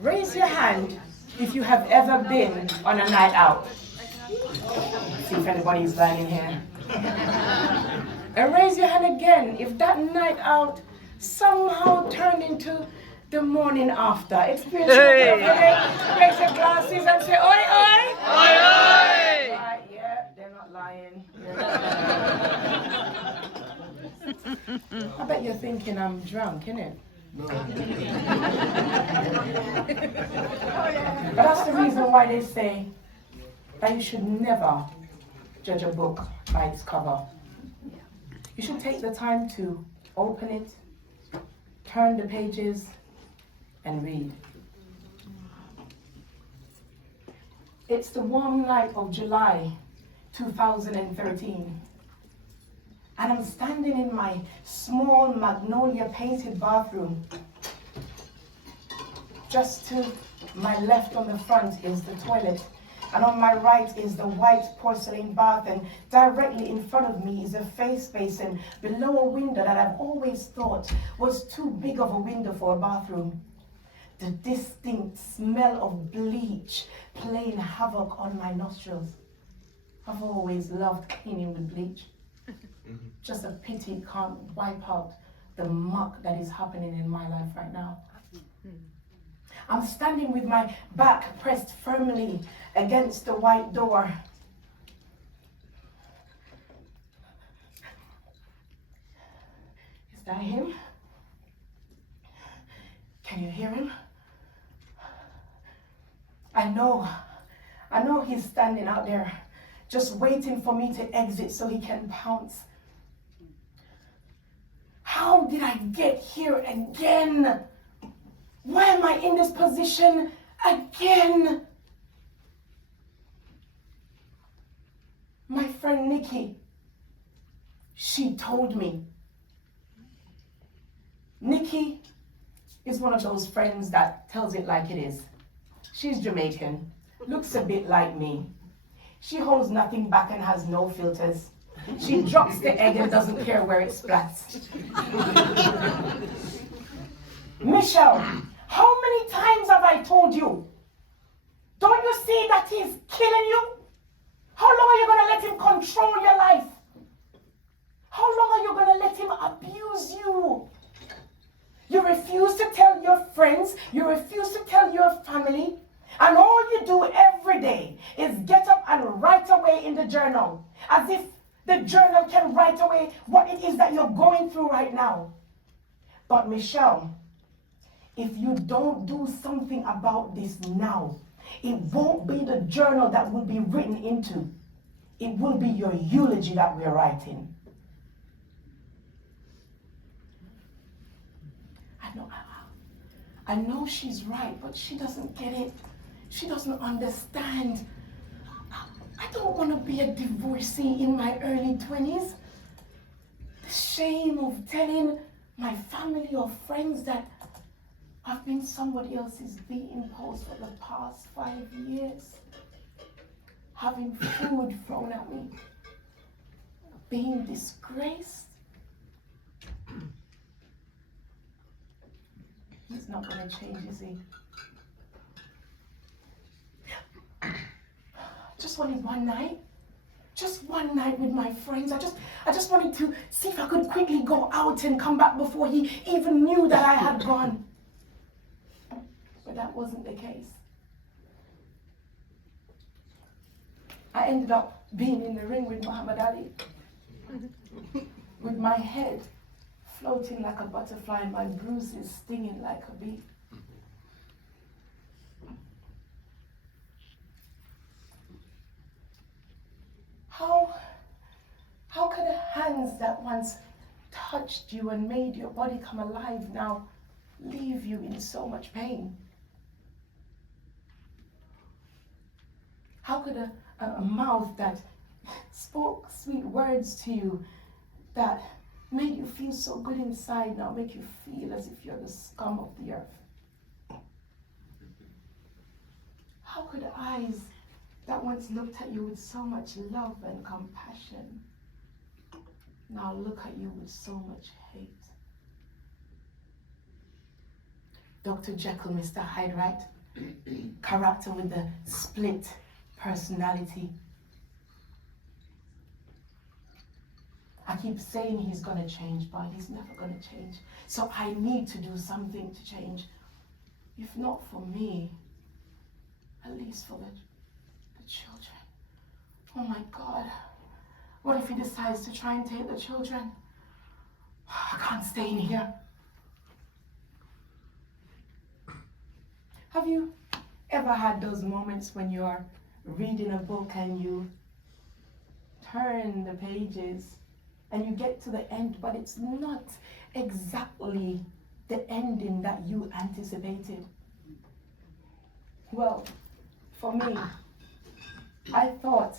Raise your hand if you have ever been on a night out. See if anybody's lying here. And raise your hand again if that night out somehow turned into the morning after. Experience raise your glasses and say, oi, oi! Oi, oi! Right, yeah, they're not lying. I bet you're thinking I'm drunk, innit? But that's the reason why they say that you should never judge a book by its cover. You should take the time to open it, turn the pages, and read. It's the warm night of July 2013. And I'm standing in my small magnolia painted bathroom. Just to my left on the front is the toilet, and on my right is the white porcelain bath, and directly in front of me is a face basin below a window that I've always thought was too big of a window for a bathroom. The distinct smell of bleach playing havoc on my nostrils. I've always loved cleaning with bleach. Just a pity it can't wipe out the muck that is happening in my life right now. I'm standing with my back pressed firmly against the white door. Is that him? Can you hear him? I know he's standing out there, just waiting for me to exit so he can pounce. How did I get here again? Why am I in this position again? My friend Nikki, she told me. Nikki is one of those friends that tells it like it is. She's Jamaican, looks a bit like me. She holds nothing back and has no filters. She drops the egg and doesn't care where it splats. Michelle, how many times have I told you? Don't you see that he's killing you? How long are you going to let him control your life? How long are you going to let him abuse you? You refuse to tell your friends, you refuse to tell your family, and all you do every day is get up and write away in the journal, as if the journal can write away what it is that you're going through right now. But Michelle, if you don't do something about this now, it won't be the journal that will be written into. It will be your eulogy that we're writing. I know she's right, but she doesn't get it. She doesn't understand. I don't want to be a divorcee in my early 20s. The shame of telling my family or friends that I've been somebody else's beating post for the past 5 years. Having food thrown at me. Being disgraced. He's not going to change, is he? Just wanted one night. Just one night with my friends. I just wanted to see if I could quickly go out and come back before he even knew that I had gone. But that wasn't the case. I ended up being in the ring with Muhammad Ali. With my head floating like a butterfly and my bruises stinging like a bee. How could the hands that once touched you and made your body come alive now leave you in so much pain? How could a mouth that spoke sweet words to you that made you feel so good inside now make you feel as if you're the scum of the earth? How could eyes that once looked at you with so much love and compassion now look at you with so much hate? Dr. Jekyll, Mr. Hyde, right? Character with the split personality. I keep saying he's going to change, but he's never going to change. So I need to do something to change. If not for me, at least for the children. Oh my God. What if he decides to try and take the children? I can't stay in here. Have you ever had those moments when you're reading a book and you turn the pages and you get to the end, but it's not exactly the ending that you anticipated? Well, for me, I thought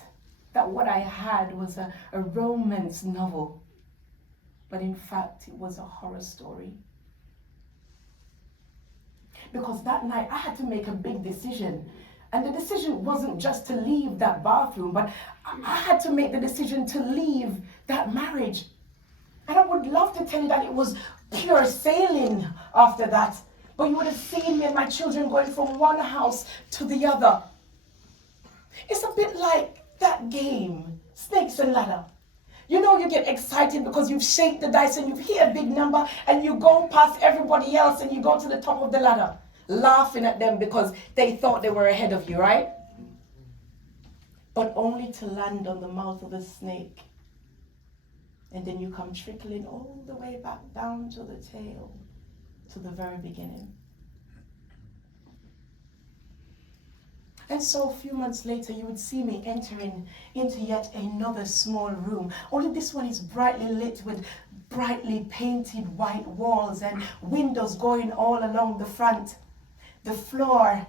that what I had was a romance novel, but in fact it was a horror story. Because that night I had to make a big decision. And the decision wasn't just to leave that bathroom, but I had to make the decision to leave that marriage. And I would love to tell you that it was pure sailing after that. But you would have seen me and my children going from one house to the other. It's a bit like that game, Snakes and Ladder. You know, you get excited because you've shaked the dice and you've hit a big number and you go past everybody else and you go to the top of the ladder, laughing at them because they thought they were ahead of you, right? But only to land on the mouth of the snake. And then you come trickling all the way back down to the tail, to the very beginning. And so a few months later, you would see me entering into yet another small room. Only this one is brightly lit with brightly painted white walls and windows going all along the front. The floor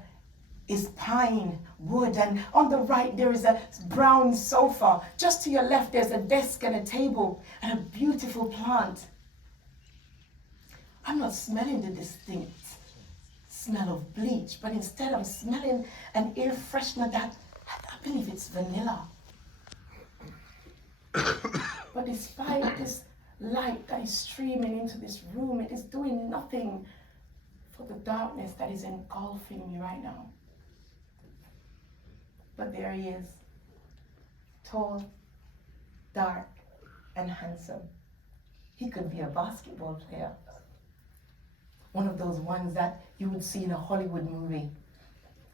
is pine wood, and on the right there is a brown sofa. Just to your left there's a desk and a table and a beautiful plant. I'm not smelling the distinct smell of bleach, but instead I'm smelling an air freshener that I believe it's vanilla. But despite this light that is streaming into this room, it is doing nothing for the darkness that is engulfing me right now. But there he is, tall, dark, and handsome. He could be a basketball player. One of those ones that you would see in a Hollywood movie.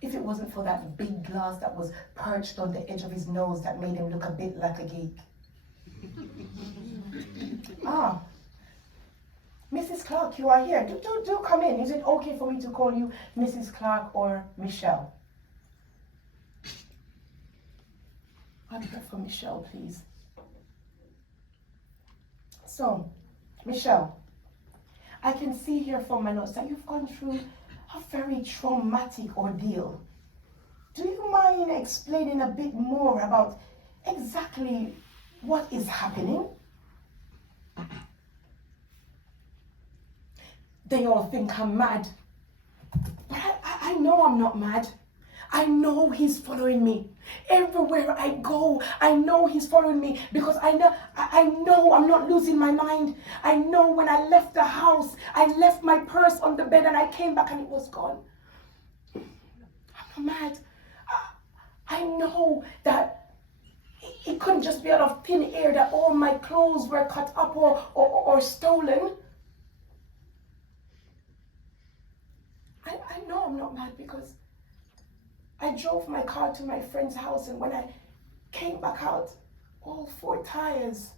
If it wasn't for that big glass that was perched on the edge of his nose that made him look a bit like a geek. Mrs. Clark, you are here. Do come in. Is it okay for me to call you Mrs. Clark or Michelle? I'd prefer Michelle, please. So, Michelle, I can see here from my notes that you've gone through a very traumatic ordeal. Do you mind explaining a bit more about exactly what is happening? They all think I'm mad, but I know I'm not mad. I know he's following me. Everywhere I go, I know he's following me because I know I'm not losing my mind. I know when I left the house, I left my purse on the bed and I came back and it was gone. I'm not mad. I know that it couldn't just be out of thin air that all my clothes were cut up or stolen. I know I'm not mad because I drove my car to my friend's house, and when I came back out, all 4 tires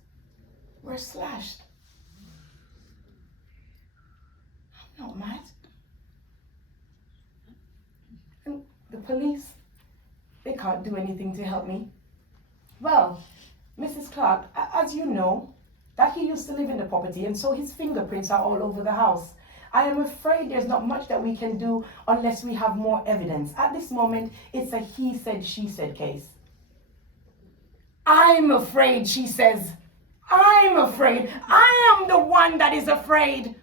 were slashed. I'm not mad. And the police, they can't do anything to help me. Well, Mrs. Clark, as you know, that he used to live in the property, and so his fingerprints are all over the house. I am afraid there's not much that we can do unless we have more evidence. At this moment, it's a he said, she said case. I'm afraid, she says. I'm afraid. I am the one that is afraid.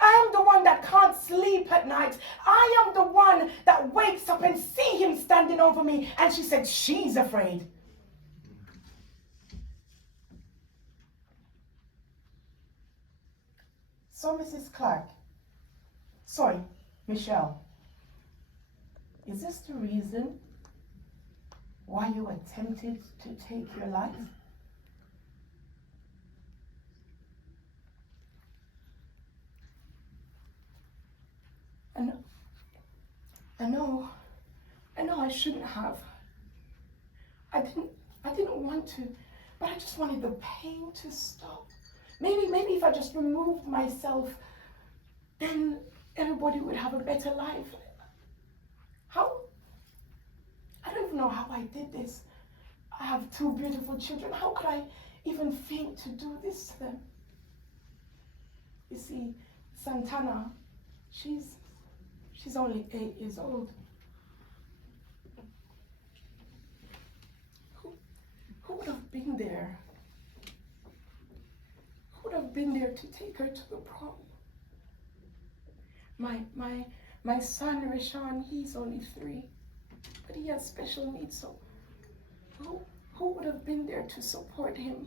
I am the one that can't sleep at night. I am the one that wakes up and see him standing over me. And she said she's afraid. So, Mrs. Clark, sorry, Michelle, is this the reason why you attempted to take your life? And I know I shouldn't have. I didn't want to, but I just wanted the pain to stop. Maybe if I just removed myself, then everybody would have a better life. How? I don't even know how I did this. I have 2 beautiful children. How could I even think to do this to them? You see, Santana, she's only 8 years old. Who would have been there? Who would have been there to take her to the prom? My son, Rashawn, he's only 3, but he has special needs, so who would have been there to support him,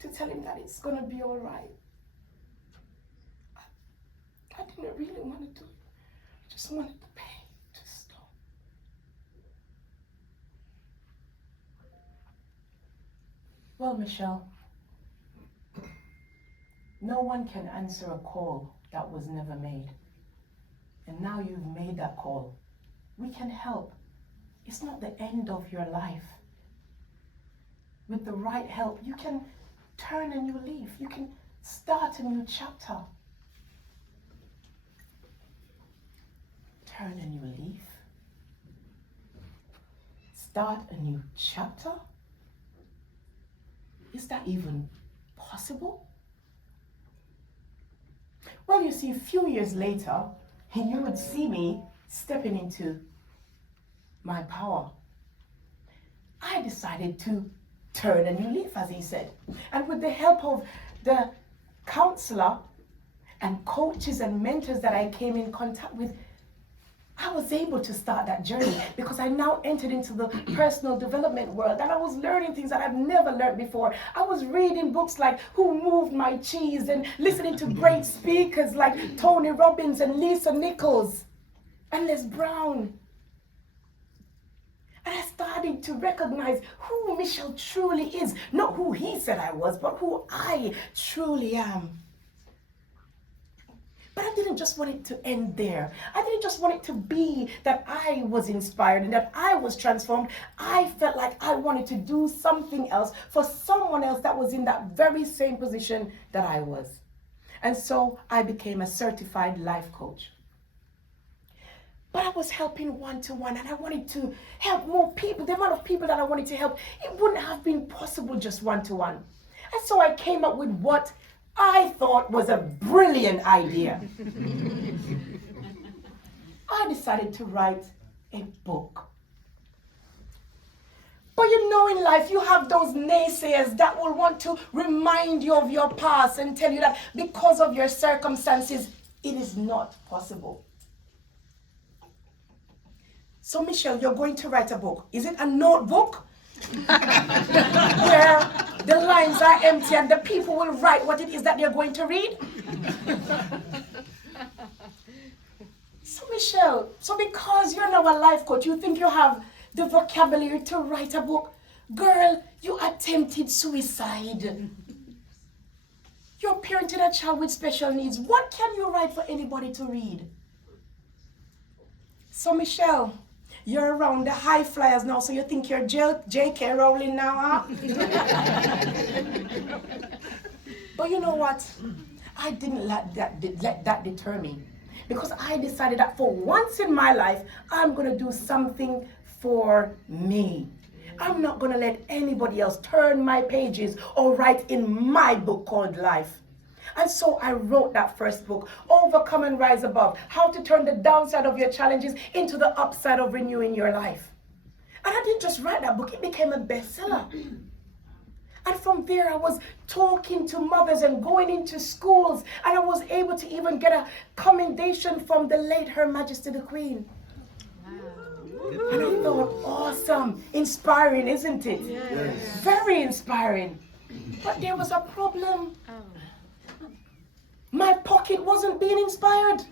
to tell him that it's gonna be all right? I didn't really want to do it. I just wanted the pain to stop. Well, Michelle, no one can answer a call that was never made. And now you've made that call. We can help. It's not the end of your life. With the right help, you can turn a new leaf. You can start a new chapter. Turn a new leaf. Start a new chapter? Is that even possible? Well, you see, a few years later, you would see me stepping into my power. I decided to turn a new leaf, as he said. And with the help of the counselor and coaches and mentors that I came in contact with, I was able to start that journey because I now entered into the personal development world and I was learning things that I've never learned before. I was reading books like Who Moved My Cheese and listening to great speakers like Tony Robbins and Lisa Nichols and Les Brown. And I started to recognize who Michelle truly is. Not who he said I was, but who I truly am. But I didn't just want it to end there. I didn't just want it to be that I was inspired and that I was transformed. I felt like I wanted to do something else for someone else that was in that very same position that I was. And so I became a certified life coach. But I was helping one-to-one and I wanted to help more people. The amount of people that I wanted to help, it wouldn't have been possible just one-to-one. And so I came up with what I thought was a brilliant idea. I decided to write a book. But you know, in life, you have those naysayers that will want to remind you of your past and tell you that because of your circumstances, it is not possible. So, Michelle, you're going to write a book. Is it a notebook? Where the lines are empty and the people will write what it is that they're going to read? So, Michelle, because you're now a life coach, you think you have the vocabulary to write a book? Girl, you attempted suicide. You're parenting a child with special needs. What can you write for anybody to read? So, Michelle, you're around the high flyers now, so you think you're J.K. Rowling now, huh? But you know what? I didn't let that deter me. Because I decided that for once in my life, I'm going to do something for me. I'm not going to let anybody else turn my pages or write in my book called life. And so I wrote that first book, Overcome and Rise Above, how to turn the downside of your challenges into the upside of renewing your life. And I didn't just write that book, it became a bestseller. And from there I was talking to mothers and going into schools, and I was able to even get a commendation from the late Her Majesty the Queen. Wow. And I thought, awesome, inspiring, isn't it? Yes. Very inspiring. But there was a problem. My pocket wasn't being inspired.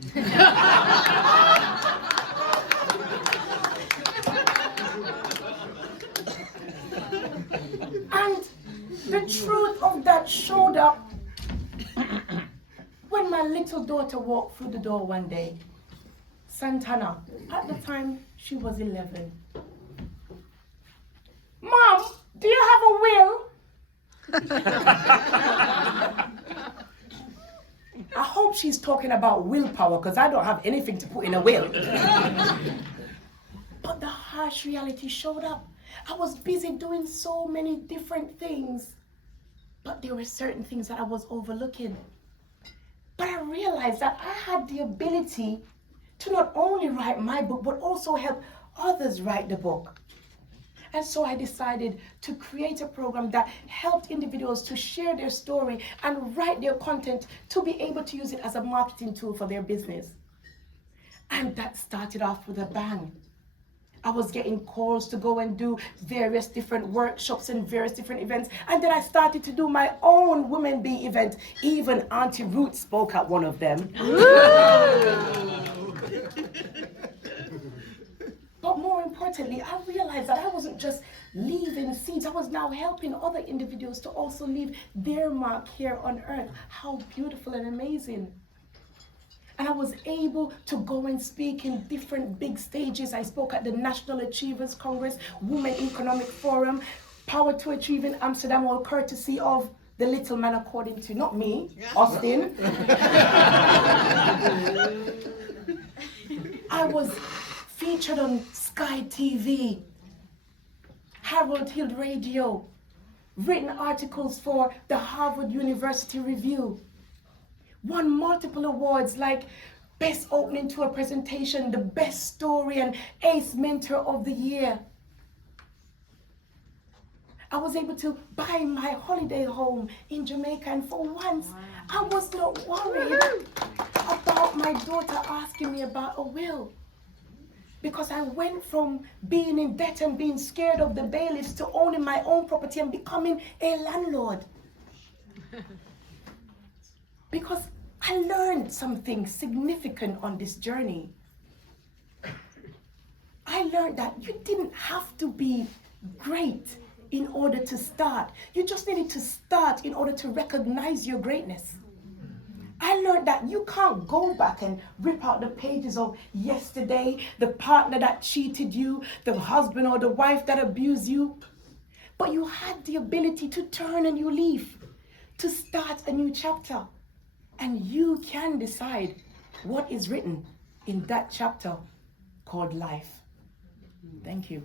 daughter walked through the door one day. Santana, at the time, she was 11. Mom, do you have a will? I hope she's talking about willpower, because I don't have anything to put in a will. But the harsh reality showed up. I was busy doing so many different things, but there were certain things that I was overlooking. But I realized that I had the ability to not only write my book, but also help others write the book. And so I decided to create a program that helped individuals to share their story and write their content to be able to use it as a marketing tool for their business. And that started off with a bang. I was getting calls to go and do various different workshops and various different events. And then I started to do my own Women Be event. Even Auntie Ruth spoke at one of them. But more importantly, I realized that I wasn't just leaving seeds. I was now helping other individuals to also leave their mark here on earth. How beautiful and amazing. And I was able to go and speak in different big stages. I spoke at the National Achievers Congress, Women Economic Forum, Power to Achieve in Amsterdam, all courtesy of the little man according to, not me, Austin. I was featured on Sky TV, Harold Hill Radio, written articles for the Harvard University Review, won multiple awards like Best Opening to a Presentation, the Best Story, and Ace Mentor of the Year. I was able to buy my holiday home in Jamaica, and for once, I was not worried about my daughter asking me about a will. Because I went from being in debt and being scared of the bailiffs to owning my own property and becoming a landlord. Because I learned something significant on this journey. I learned that you didn't have to be great in order to start. You just needed to start in order to recognize your greatness. I learned that you can't go back and rip out the pages of yesterday, the partner that cheated you, the husband or the wife that abused you. But you had the ability to turn a new leaf, to start a new chapter. And you can decide what is written in that chapter called life. Thank you.